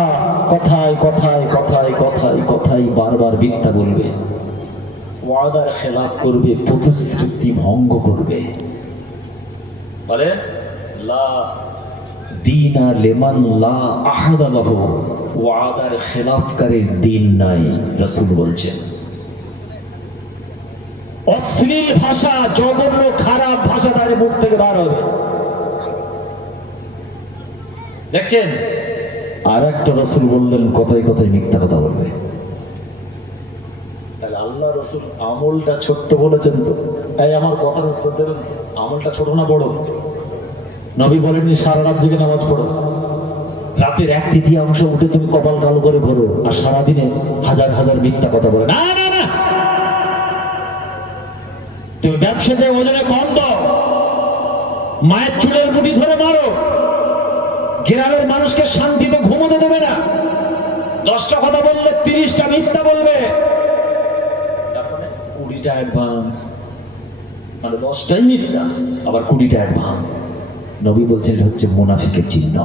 কথায় কথায় কথায় কথায় কথায় বারবার মিথ্যা বলবে, ওয়াদার খেলাফ করবে, প্রতিশ্রুতি ভঙ্গ করবে। বলে লা দীনা লিমান লা আহাদা লাহু, ওয়াদার খেলাফকারীর দিন নাই, রাসূল বলছেন। অশ্লীল ভাষা, জঘন্য খারাপ ভাষা তার মুখ থেকে বার হবে। দেখছেন? আর একটা রাসূল বললেন, কথায় কথায় মিথ্যা কথা বলবে। তাহলে আল্লাহ রাসূল আমলটা ছোট্ট বলেছেন তো? এই আমার কথার উত্তর দেবেন, আমলটা ছোট না বড়? নবী বলেননি সারা রাত জেগে নামাজ পড়ো, রাতের 1/3 উঠে তুমি কপাল কালো করে ঘোরো আর সারাদিনে হাজার হাজার মিথ্যা কথা বলে। না না না, তুমি ব্যবসা যে ওজনে কম দাও, মায়ের চুলের মুঠি ধরে মারো, গ্রামের মানুষকে শান্তিতে ঘুমোতে দেবে না, 10টা কথা বললে 30টা মিথ্যা বলবে, 20টা অ্যাডভান্স, মানে 10টাই মিথ্যা আবার 20টা অ্যাডভান্স। নবী বলছেন এটা হচ্ছে মুনাফিকের চিহ্ন।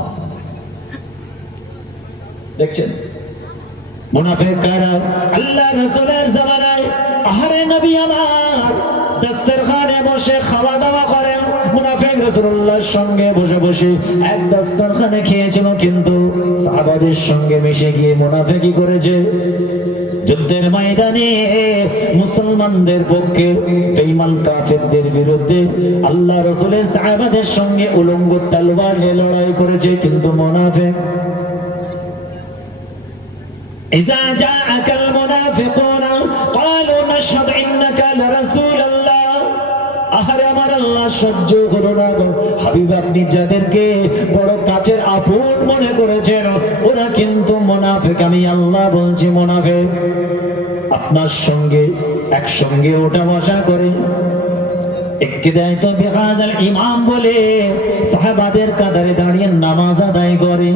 দেখছেন মুনাফিক কারা? আল্লাহ রাসূলের জামানায় আহারে নবী আমার দস্তরখানে বসে খাওয়া দাওয়া করেন, মুনাফিক রাসূলুল্লাহর সঙ্গে বসে বসে এক দস্তরখানে খেয়েছিল, কিন্তু সাহাবাদের সঙ্গে মিশে গিয়ে মুনাফিকি করেছে। যুদ্ধের ময়দানে মুসলমানদের পক্ষে বেঈমান কাফেরদের বিরুদ্ধে আল্লাহ রাসূলের সাহাবাদের সঙ্গে উলঙ্গ তলোয়ার নিয়ে লড়াই করেছে, কিন্তু মুনাফিক إذا جاءك المنافقون قالوا نشهد إنك لرسول الله। আহারে আমার আল্লাহ সহ্য করো না গো হাবিব, আপনি যাদেরকে বড় কাছের আপন মনে করেছেন ওরা কিন্তু মুনাফিক। আমি আল্লাহ বলছি মুনাফিক। আপনার সঙ্গে একসঙ্গে ওঠা বসা করে ইক্তিদায়তো বিহাদাল ইমাম বলে সাহাবাদের কাতারে দাঁড়িয়ে নামাজ আদায় করে,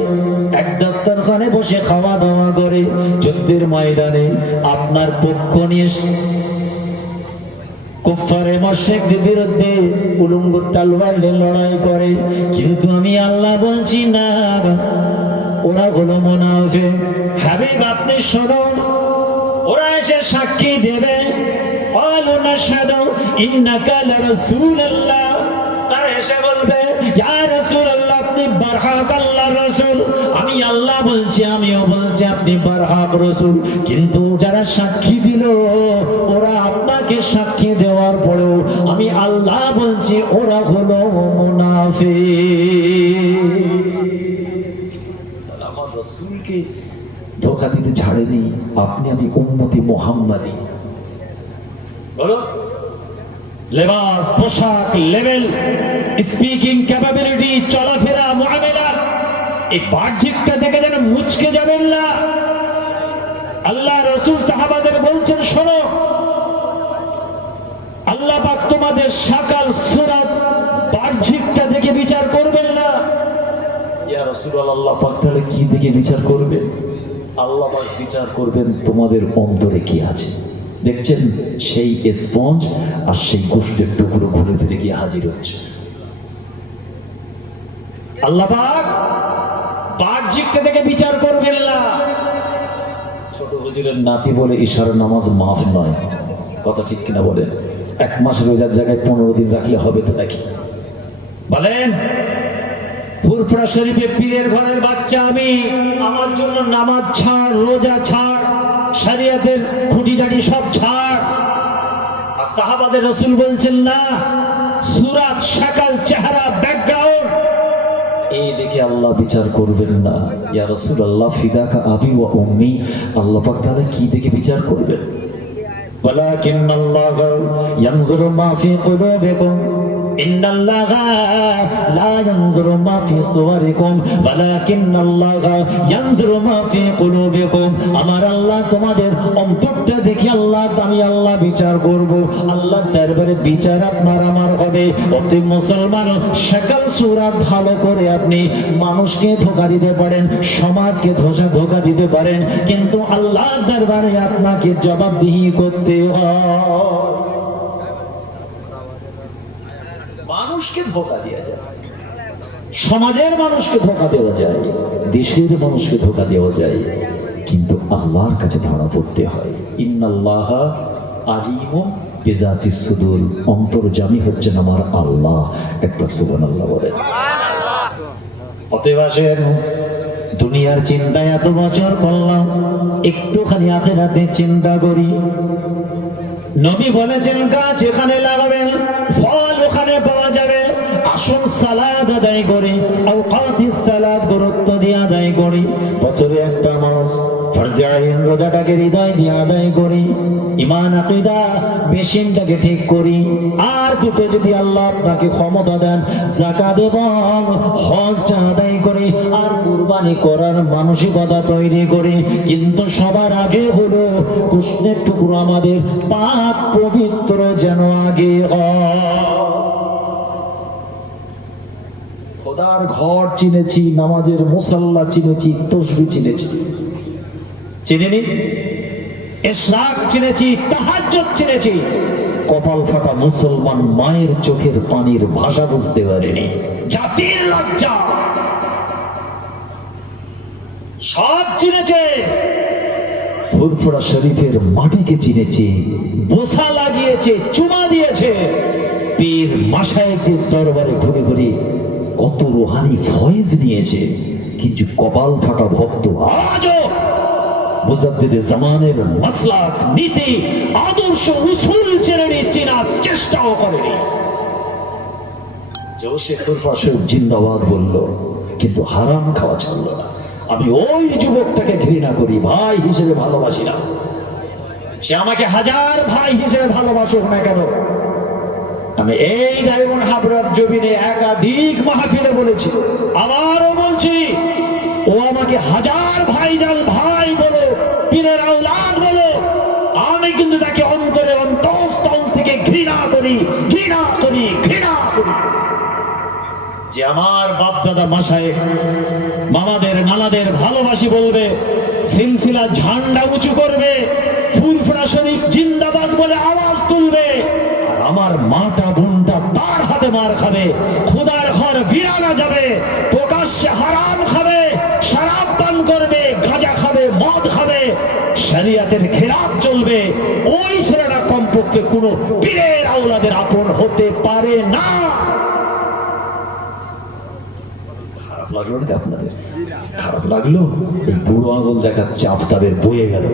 এক দস্তরখানে বসে খাওয়া দাওয়া করে, যুদ্ধের ময়দানে আপনার পক্ষ নিয়ে কুফারে মুশরিকদের বিরুদ্ধে উলঙ্গ তলোয়ার নিয়ে লড়াই করে, কিন্তু আমি আল্লাহ বলছি না, ওরা হলো মুনাফিক। হাবিব আপনি শুনুন, ওরা এসে সাক্ষী দেবে قالوا نشهد إنك لرسول الله। তারা এসে বলবে ইয়া রাসূলুল্লাহ আপনি বারহাক আল্লাহর রাসূল। আমি আল্লাহ বলছি, আমিও বলছি আপনি বারহাক রাসূল, কিন্তু যারা সাক্ষী দিল ওরা আপনাকে সাক্ষী দেওয়ার পরেও আমি আল্লাহ বলছি ওরা হলো মুনাফিক। আমার রাসূলকে ধোঁকা দিতে ছাড়েনি, আপনি আমি উম্মতি মুহাম্মাদি। বলো লেবাস, পোশাক, লেভেল, স্পিকিং ক্যাপাবিলিটি, চলাফেরা, মুআমালা, এই বাহ্যিকটা দেখে যেন মুচকে যাবেন না। আল্লাহ রাসূল সাহাবাদের বলছেন শোনো, আল্লাহ পাক তোমাদের সাকাল সুরাত বাহ্যিকটা দেখে বিচার করবেন না। ইয়া রাসূলুল্লাহ, আল্লাহ পাক তাহলে কি দেখে বিচার করবেন? আল্লাহ পাক বিচার করবেন তোমাদের অন্তরে কি আছে। দেখছেন সেই স্পঞ্জ আর সেই গোশতের টুকরো ঘুরে ফিরে গিয়ে হাজির হচ্ছে। আল্লাহ পাক বাহ্যিকটা থেকে বিচার করবেন না। ছোট হুজুরের নাতি বলে ইশারা নামাজ মাফ নয়, কথা ঠিক কিনা বলেন? 1 মাস রোজার জায়গায় 15 দিন রাখলে হবে তো নাকি বলেন? ফুরফুরা শরীফে পীরের ঘরের বাচ্চা আমি, আমার জন্য নামাজ ছাড়, রোজা ছাড়, শরিয়তের খুঁটিনাটি সব ছাড়। আর সাহাবাদের রাসূল বলছেন না, সুরাত, শাকাল, চেহারা, ব্যাকগ্রাউন্ড এই দেখে আল্লাহ বিচার করবেন না। ইয়া রাসূলুল্লাহ ফিদাকা আবি ওয়া উম্মি, আল্লাহ পাক তাহলে কি দেখে বিচার করবেন? ওয়ালাকিন্নাল্লাহা ইয়ানজুরু মা ফি কুলুবিকুম ইন্নাল্লাহা লা ইয়ানজুরু মা ফি সুওয়ারিকুম ওয়ালাকিন্নাল্লাহা ইয়ানজুরু মা ফি কুলুবিকুম। আমার আল্লাহ তোমাদের অন্তরটা দেখে আমি আল্লাহ বিচার করব। আল্লাহর দরবারে বিচার আপনার আমার হবে। অতি মুসলমান শাকাল সূরাত ভালো করে আপনি মানুষকে ধোঁকা দিতে পারেন, সমাজকে ধোঁকা দিতে পারেন, কিন্তু আল্লাহর দরবারে আপনাকে জবাবদিহি করতে হয়। মানুষকে ধোঁকা দেওয়া যায়, সমাজের মানুষকে ধোঁকা দেওয়া যায়, দেশের মানুষকে ধোঁকা দেওয়া যায়, কিন্তু আল্লাহর কাছে ধরা পড়তে হয়। ইন্নাল্লাহা আলিমুন বিযাতিস সুদূর, অন্তর্যামী হচ্ছেন আমার আল্লাহ। একটা সুবহানাল্লাহ বলেন। অতএব আসেন, দুনিয়ার চিন্তায় এত বছর করলাম, একটুখানি আখিরাতের চিন্তা করি। নবী বলেছেন গাছ এখানে লাগাবেন, ফল ওখানে পাওয়া যাবে। আসুন সালাত আদায় করি, আওকাতিস সালাত গুরুত্ব দিয়ে আদায় করি। বছরে একটা মাস ফরজে সারাদিন রোজাটাকে হৃদয় দিয়ে আদায় করি, ঈমান আকীদা মেশিনটাকে ঠিক করি, আর দুটো যদি আল্লাহ আপনাকে ক্ষমতা দেন যাকাত এবং হজটা আদায় করি, আর কুরবানি করার মানসিকতা তৈরি করি। কিন্তু সবার আগে হলো কৃষ্ণের টুকরো আমাদের পাক পবিত্র যেন আগে হয়। খোদার ঘর চিনেছি, নামাজের মুসাল্লা চিনেছি, তসবিহ চিনেছি, চিনিনি? ইশরাক চিনেছি, তাহাজ্জুদ চিনেছি। কপাল ফাটা মুসলমান মায়ের চোখের পানির ভাষা বুঝতে পারেনি, জাতির লজ্জা সব চিনেছে। ফুরফুরা শরীফের মাটিকে চিনেছে, বোসা লাগিয়েছে, চুমা দিয়েছে। পীর মাশায়েখদের দরবারে ঘুরে ঘুরে কত রুহানি ফয়েজ নিয়েছে। কিন্তু কপাল ফাটা ভক্ত আজও মুজাদ্দিদে জামানের মাসলাক, নীতি, আদর্শ, উসুল চেনার চেষ্টাও করেনি। জোশে ফুরফুরা শরীফ জিন্দাবাদ বলল, কিন্তু হারাম খাওয়া ছাড়ল না। আমি ওই যুবকটাকে ঘৃণা করি, ভাই হিসেবে ভালোবাসি না। সে আমাকে হাজার ভাই হিসেবে ভালোবাসুক না কেন, আমি এই ডায়মন্ড হাবরার জমিনে একাধিক মাহফিলে বলেছি, আবারও বলছি, ও আমাকে হাজার ভাইজান ভাই বলো, পীরের আওলাদ বলো, আমি কিন্তু তাকে অন্তরে অন্তঃস্থল থেকে ঘৃণা করি, ঘৃণা করি, ঘৃণা করি। যে আমার বাপ দাদা মাশায়েখ মামাদের নানাদের ভালোবাসি বলবে, সিলসিলা ঝান্ডা উঁচু করবে, ফুরফুরা শরীফ জিন্দাবাদ বলে আওয়াজ তুলবে, আর আমার মাটা বোনটা তার হাতে মার খাবে, খোদার ঘর ভিড়ানো যাবে, প্রকাশ্যে হারাম খাবে, শরাব পান করবে, গাঁজা খাবে, মদ খাবে, শরিয়াতের খেলাফ চলবে, ওই ছেলেটা কমপক্ষে কোনো পীরের আওলাদের আপন হতে পারে না। খারাপ লাগলো না আপনাদের? খারাপ লাগলো? এই বুড়ো আঙুল দেখাচ্ছে আফতাবের বয়ে গেল।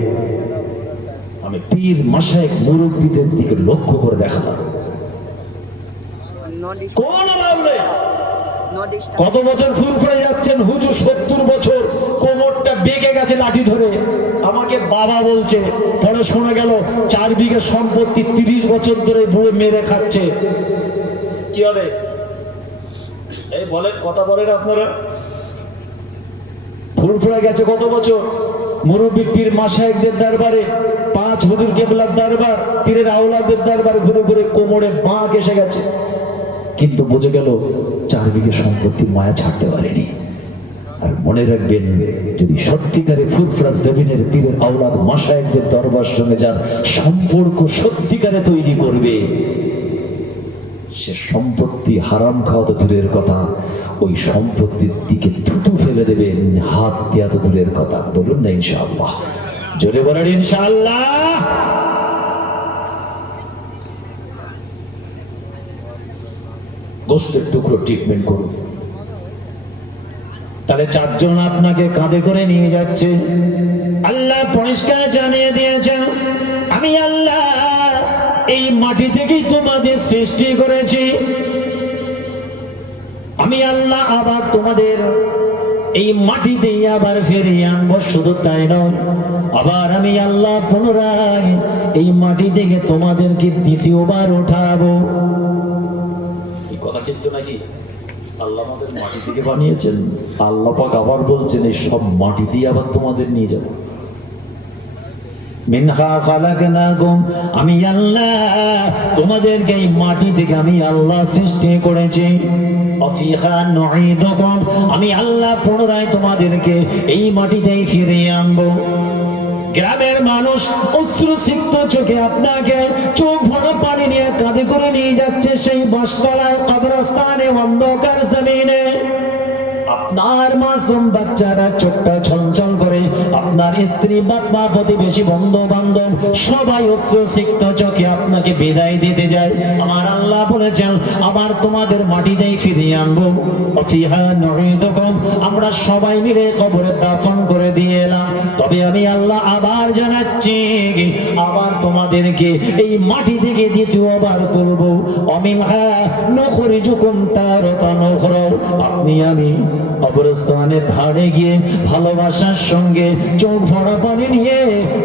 আমি পীর মাশায়েখ মুরব্বীদের দিকে লক্ষ্য করে দেখালাম, কোন আলাম নেই। কত বছর ফুরফুরে যাচ্ছেন হুজুর? 70 বছর, কোমরটা বেঁকে গেছে লাঠি ধরে। আমাকে বাবা বলছে, পরে শোনা গেল 4 বিঘা সম্পত্তি 30 বছর ধরে বুড়ো মেরে খাচ্ছে। কি হবে? এই বলেন, কথা বলেন আপনারা। ফুরফুরা গেছে কত বছর, মুরব্বী পীর মাশায়েখদের দরবারে, 5 হুজুর কেবলার দরবার, পীরের আওলাদের দরবারে ঘুরে ঘুরে কোমরে বাঁক এসে গেছে। কিন্তু বুঝে গেল 4 বিঘা সম্পত্তি মায়া ছাড়তে পারেনি। আর মনে রাখবেন, যদি সত্যিকারে ফুরফুরা জমিনের পীরের আওলাদ মাশায়েখদের দরবার সঙ্গে যার সম্পর্ক সত্যিকারে তৈরি করবে, সে সম্পত্তি হারাম খাওয়া তো দূরের কথা, ওই সম্পত্তির দিকে থুতু ফেলে দেবে, হাত দেওয়া তো দূরের কথা। বলুন না ইনশাআল্লাহ, জোরে বলেন ইনশাআল্লাহ। গোশতের টুকরো ট্রিটমেন্ট করুন। তাহলে 4 জন আপনাকে কাঁধে করে নিয়ে যাচ্ছে। আল্লাহ পরিষ্কার জানিয়ে দিয়েছেন, আমি আল্লাহ এই মাটি থেকেই তোমাদের সৃষ্টি করেছি। আমি আল্লাহ আবার তোমাদের এই মাটিতেই আবার ফিরিয়ে আনবো। শুধু তাই নয়, আবার আমি আল্লাহ পুনরায় এই মাটি থেকে তোমাদেরকে দ্বিতীয়বার ওঠাবো। এই কথা কিন্তু নাকি আল্লাহ আমাদের মাটি থেকে বানিয়েছেন, আল্লাহ পাক আবার বলছেন এই সব মাটি দিয়ে আবার তোমাদের নিয়ে যাবো। মিনহা খালাকনাকুম, আমি আল্লাহ তোমাদেরকে এই মাটি থেকে আমি আল্লাহ সৃষ্টি করেছি। অফিহা নুঈদুকুম, আমি আল্লাহ পুনরায় তোমাদেরকে এই মাটিতেই ফিরিয়ে আনবো। গ্রামের মানুষ অশ্রুসিক্ত চোখে আপনাকে চোখ ভরা পানি নিয়ে কাঁধে করে নিয়ে যাচ্ছে সেই বাসতলায়, কবরস্থানে, অন্ধকার জমিনে। আপনার মাসুম বাচ্চারা চোখটা ছলছল করে, আপনার স্ত্রী, বাপ মা, প্রতিবেশী, বন্ধু বান্ধব সবাই অশ্রুসিক্ত চোখে আপনাকে বিদায় দিতে যায়। আমার আল্লাহ বলেছেন, আবার তোমাদের মাটিতেই ফিরিয়ে আনবো। অফিহা নুঈদুকুম, আমরা সবাই মিলে কবরে দাফন করে করে দিয়ে এলাম। তবে আমি আল্লাহ আবার জানাচ্ছি, আবার তোমাদেরকে এই মাটি থেকে দ্বিতীয়বার তুলবো। অমিনহা নুখরিজুকুম তারাতান উখরা। আপনি আমি কবরস্থানের ধারে গিয়ে ভালোবাসার সঙ্গে চোখ ভরা পানি নিয়ে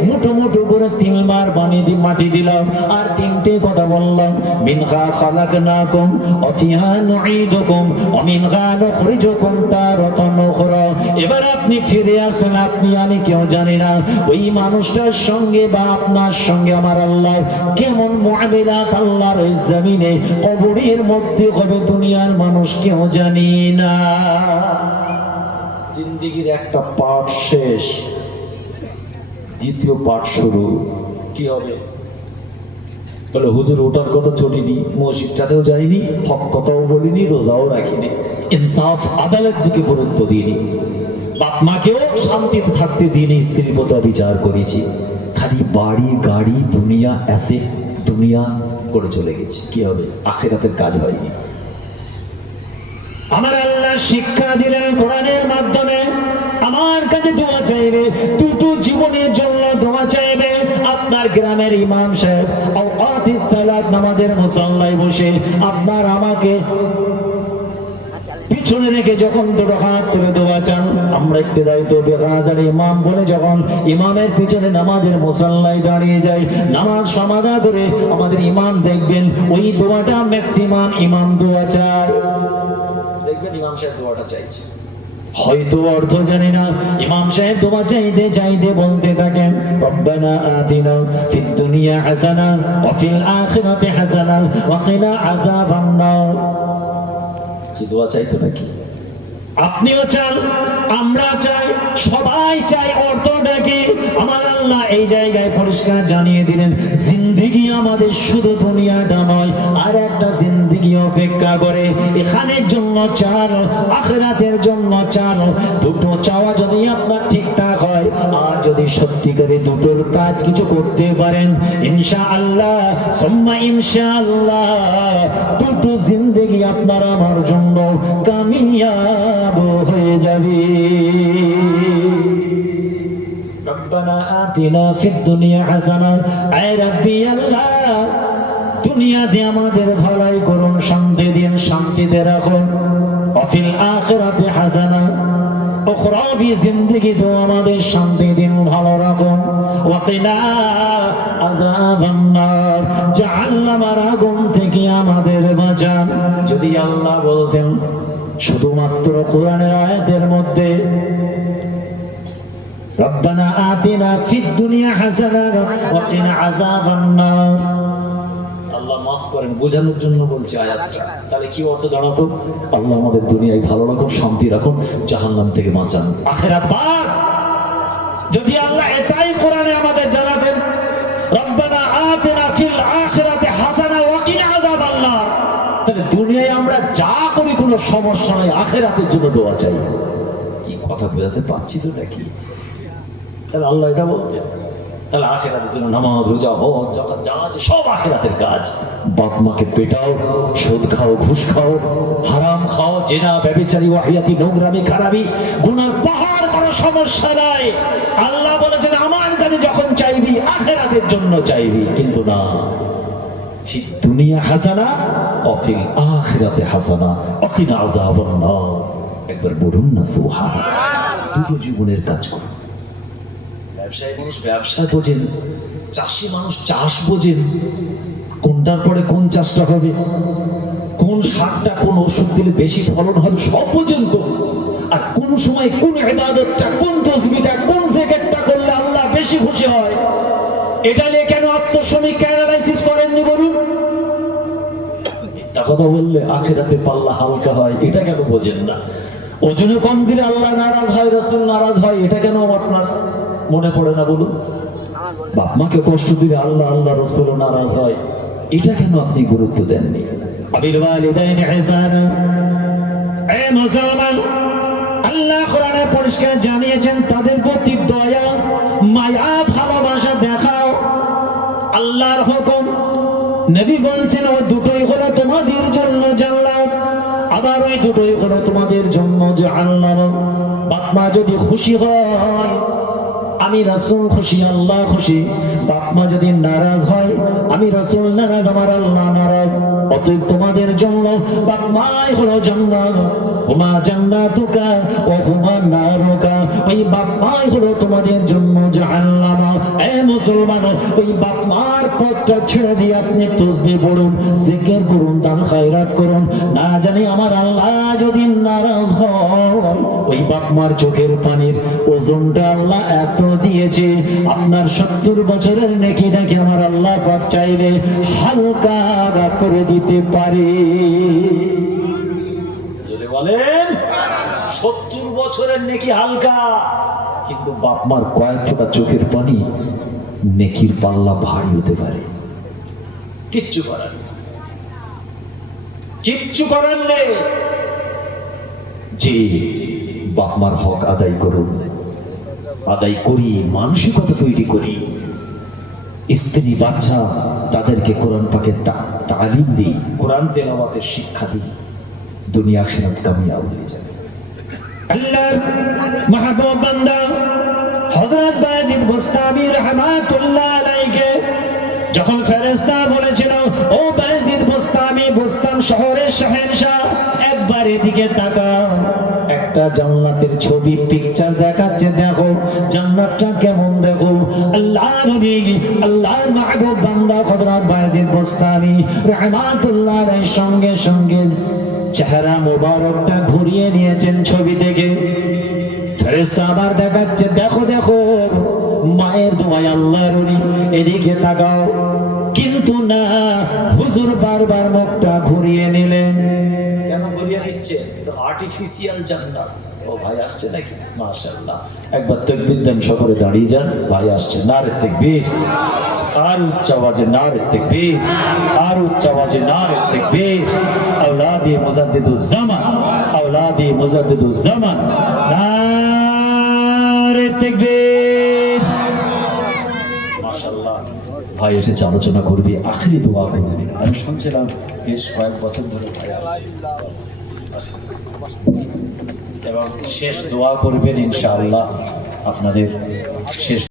মুঠো মুঠো করে 3 বার পানি দিয়ে মাটি দিলাম, আর 3টে কথা বললাম, মিনহা খালাকনাকুম ওয়া ফিহা নুঈদুকুম ওয়া মিনহা নুখরিজুকুম তারাতান উখরা। এবার আপনি ফিরে আসেন, আপনি আমি কেউ জানি না ওই মানুষটার সঙ্গে বা আপনার সঙ্গে আমার আল্লাহ কেমন মুআমিলাত আল্লাহর এই জমিনে কবরের মধ্যে হবে, দুনিয়ার মানুষ কেউ জানি না। জিন্দেগির একটা পার্ট শেষ, দ্বিতীয় পার্ট শুরু। কি হবে? বলে হুজুর ওটার কথা চলিনি, মসজিদটাতেও যাইনি, হক কথাও বলিনি, রোজাও রাখিনি, ইনসাফ আদালত দিকে গুরুত্ব দিইনি, বাপ মাকেও শান্তিতে থাকতে দিইনি, স্ত্রীর প্রতি বিচার করেছি, খালি বাড়ি গাড়ি দুনিয়া এসে দুনিয়া করে চলে গেছি। কি হবে? আখিরাতের কাজ হয়নি। আমার আল্লাহ শিক্ষা দিলেন কোরআনের মাধ্যমে, আমার কাছে দোয়া চাইবে, দুটো জীবনের জন্য দোয়া চাইবে। আপনার গ্রামের ইমাম সাহেব আওকাতিস সালাত নামাজের মুসাল্লায় বসে আপনার আমাকে পিছনে রেখে যখন দুটো হাত তুলে দোয়া চান, আমরা ইক্তেদাই তো বেগাজার ইমাম বলে যখন ইমামের পিছনে নামাজের মুসাল্লায় দাঁড়িয়ে যাই, নামাজ সমাধা করে আমাদের ইমাম দেখবেন ওই দোয়াটা ম্যাক্সিমাম ইমাম দোয়া চায়। দেখবেন ইমাম সাহেব দোয়াটা চাইছে, হয়তো অর্থ জানি না, ইমাম সাহেব দোয়া চাইতে চাইতে বলতে থাকেন, রব্বানা আতিনা ফিদ দুনিয়া হাসানা ওয়া ফিল আখিরাতি হাসানা ওয়া কিনা আযাবান নার। কি দোয়া চাইতো নাকি? আপনিও চান, আমরা চাই, সবাই চাই, অর্থটা কি? আমার আল্লাহ এই জায়গায় পরিষ্কার জানিয়ে দিলেন, জিন্দেগি আমাদের শুধু দুনিয়াটা নয়, আর একটা জিন্দেগি অপেক্ষা করে। এখানের জন্য চার, আখিরাতের জন্য চার। দুটো চাওয়া যদি আপনার ঠিকঠাক হয়, আর যদি সত্যিকারে দুটোর কাজ কিছু করতে পারেন, ইনশাআল্লাহ সুম্মা ইনশাআল্লাহ দুটো জিন্দেগি আপনার আমার জন্য কামিয়াব হয়ে যাবে। রব্বানা আতিনা ফিদ দুনিয়া হাসানা, আয় রাব্বি আল্লাহ দুনিয়াতে আমাদের ভালাই করুন, শান্তি দিন, শান্তিতে রাখুন। ওয়া ফিল আখিরাতি হাসানা, উখরাবি জিন্দেগিতে আমাদের শান্তি দিন, ভালো রাখুন। ওয়া কিনা আযাবান নার, জাহান্নামের আগুন থেকে আমাদের বাঁচান। যদি আল্লাহ বলতেন শুধুমাত্র কোরআনের আয়াতের মধ্যে রব্বানা আতিনা ফিদ দুনিয়া হাসানা ওয়া কিনা আযাবান নার, আল্লাহ মাফ করেন বোঝানোর জন্য বলছি আয়াতটা, তাহলে কি অর্থ দাঁড়াতো? আল্লাহ আমাদের দুনিয়ায় ভালো রাখুন, শান্তি রাখুন, জাহান্নাম থেকে বাঁচান, আখিরাত পার। যদি আল্লাহ এটাই কোরআনে আমাদের জানাতেন, রব্বানা আতিনা ফিল আখিরাতি হাসানা ওয়া কিনা আযাবান নার, তাহলে দুনিয়ায় আমরা যা করি কোনো সমস্যা নাই, আখিরাতের জন্য দোয়া চাই। কি কথা বোঝাতে পারছি তো নাকি? তাহলে আল্লাহ এটা বলতেন, তাহলে আখিরাতের জন্য নামাজ, রোজা, হজ, যাকাত যা আছে সব আখিরাতের কাজ। বাপ মাকে পেটাও, সুদ খাও, ঘুষ খাও, হারাম খাও, জেনা, ব্যভিচারী, ওয়াহিয়াতি, নোংরামি, খারাপি, গুনার পাহাড়, কোনো সমস্যা নাই। আল্লাহ বলেছেন আমার কাছে যখন চাইবি আখিরাতের জন্য চাইবি, কিন্তু না, ফিদ দুনিয়া হাসানা ওয়া ফিল আখিরাতি হাসানা ওয়া কিনা আযাবান নার। একবার বলুন না সুবহানাল্লাহ। দুটো জীবনের কাজ করুন। ব্যবসায়ী মানুষ ব্যবসা বোঝেন, চাষি মানুষ চাষ বোঝেন, কোনটার পরে কোন চাষটা হবে, কোন সারটা কোন ওষুধ দিলে বেশি ফলন হবে সব পর্যন্ত, আর কোন সময় কোন ইবাদতটা, কোন তাসবিহটা, কোন জিকিরটা করলে আল্লাহ বেশি খুশি হয়, এটা নিয়ে কেন আত্মসমীক্ষা অ্যানালাইসিস করেননি বলুন? মিথ্যা কথা বললে আখিরাতে পাল্লা হালকা হয়, এটা কেন বোঝেন না? ওজনে কম দিলে আল্লাহ নারাজ হয়, রাসূল নারাজ হয়, এটা কেন আপনার মনে পড়ে না বলুন? বাপ মাকে কষ্ট দিলে আল্লাহ আল্লাহ রাসূল নারাজ হয়, এটা কেন আপনি গুরুত্ব দেননি? আবিল ওয়ালিদাইন ইহসানা, এ মুসলমান, আল্লাহ কোরআনে পরিষ্কার জানিয়েছেন তাদের প্রতি দয়া, মায়া, ভালোবাসা দেখাও, আল্লাহর হুকুম। নবী বলছেন ওই দুটোই হলো তোমাদের জন্য জান্নাত, আবার ওই দুটোই হলো তোমাদের জন্য জাহান্নাম। মা যদি খুশি হয় আমি রাসূল খুশি, আল্লাহ খুশি। বাপ মা যদি নারাজ হয় আমি রাসূল নারাজ, আমার আল্লাহ নারাজ। অতএব তোমাদের জন্য বাপ মাই হলো জান্নাত, হুমা জান্নাতুকা ওয়া হুমা নারুকা। ওই বাপ মাই হলো তোমাদের জন্য জাহান্নাম। এ মুসলমান, ওই বাপ মার পথটা ছেড়ে দিয়ে আপনি তাসবিহ পড়ুন, জিকির করুন, দান খায়রাত করুন। না জানি আমার আল্লাহ যদি নারাজ হয়, ওই বাপ মার চোখের পানির ওজনটা আল্লাহ এত দিয়েছে, আপনার 70 বছরের নেকিটাকে আমার আল্লাহ পাক চাইলে হালকা করে দিতে পারে। যদি বলেন 70 বছরের নেকি হালকা, কিন্তু বাপ মার কয়েক ফোঁটা চোখের পানি নেকির পাল্লা ভারী হতে পারে। কিচ্ছু করার নেই, কিচ্ছু করার নেই। যে বাপ মার হক আদায় করুন, আদায় করি, মানসিকতা তৈরি করি। স্ত্রী বাচ্চা তাদেরকে কোরআন পাকের তালিম দিই, কোরআন তেলাওয়াতের শিক্ষা দিই, দুনিয়া আখিরাত কামিয়াব হয়ে যাবে। আল্লাহর মাহবুব বান্দা হযরত বায়েজিদ বুস্তামি রাহমাতুল্লাহ আলাইহি যখন ফেরেশতা বলেছিল, ও বায়েজিদ বুস্তামি, বুস্তাম শহরের শাহেনশাহ, একবার এদিকে তাকাও, একটা জান্নাতের ছবি পিকচার দেখাচ্ছে, দেখো জান্নাতটা কেমন, দেখো। আল্লাহর নবী, আল্লাহর মাহবুব বান্দা হযরত বায়েজিদ বুস্তামি রাহমাতুল্লাহ আলাইহির সঙ্গে সঙ্গে চেহারা মোবারকটা ঘুরিয়ে নিয়েছেন ছবি থেকে। ফেরেশতা আবার দেখাচ্ছে, দেখো দেখো মায়ের দোয়ায় আল্লাহর ওলি, এদিকে তাকাও। কিন্তু না, হুজুর বারবার মুখটা ঘুরিয়ে নিলেন। কেন ঘুরিয়ে নিচ্ছে? তো আর্টিফিশিয়াল জান্নাত। ও ভাই আসছে নাকি? মাশাআল্লাহ, একবার তাকবীর দেন, সকলে দাঁড়িয়ে যান। ভাই আসছে, নারে তাকবীর, আর উচ্চ আওয়াজে নারে তাকবীর, আর উচ্চ আওয়াজে নারে তাকবীর। আওলাদে মুজাদ্দিদুজ জামান, আওলাদে মুজাদ্দিদুজ জামান, নারে তাকবীর। মাশাআল্লাহ, ভাই এসেছে, আলোচনা করবি, আখেরি দোয়া করবি। আমি শুনছিলাম বেশ কয়েক বছর ধরে ভাই এবং শেষ দোয়া করবেন ইনশাআল্লাহ। আপনাদের শেষ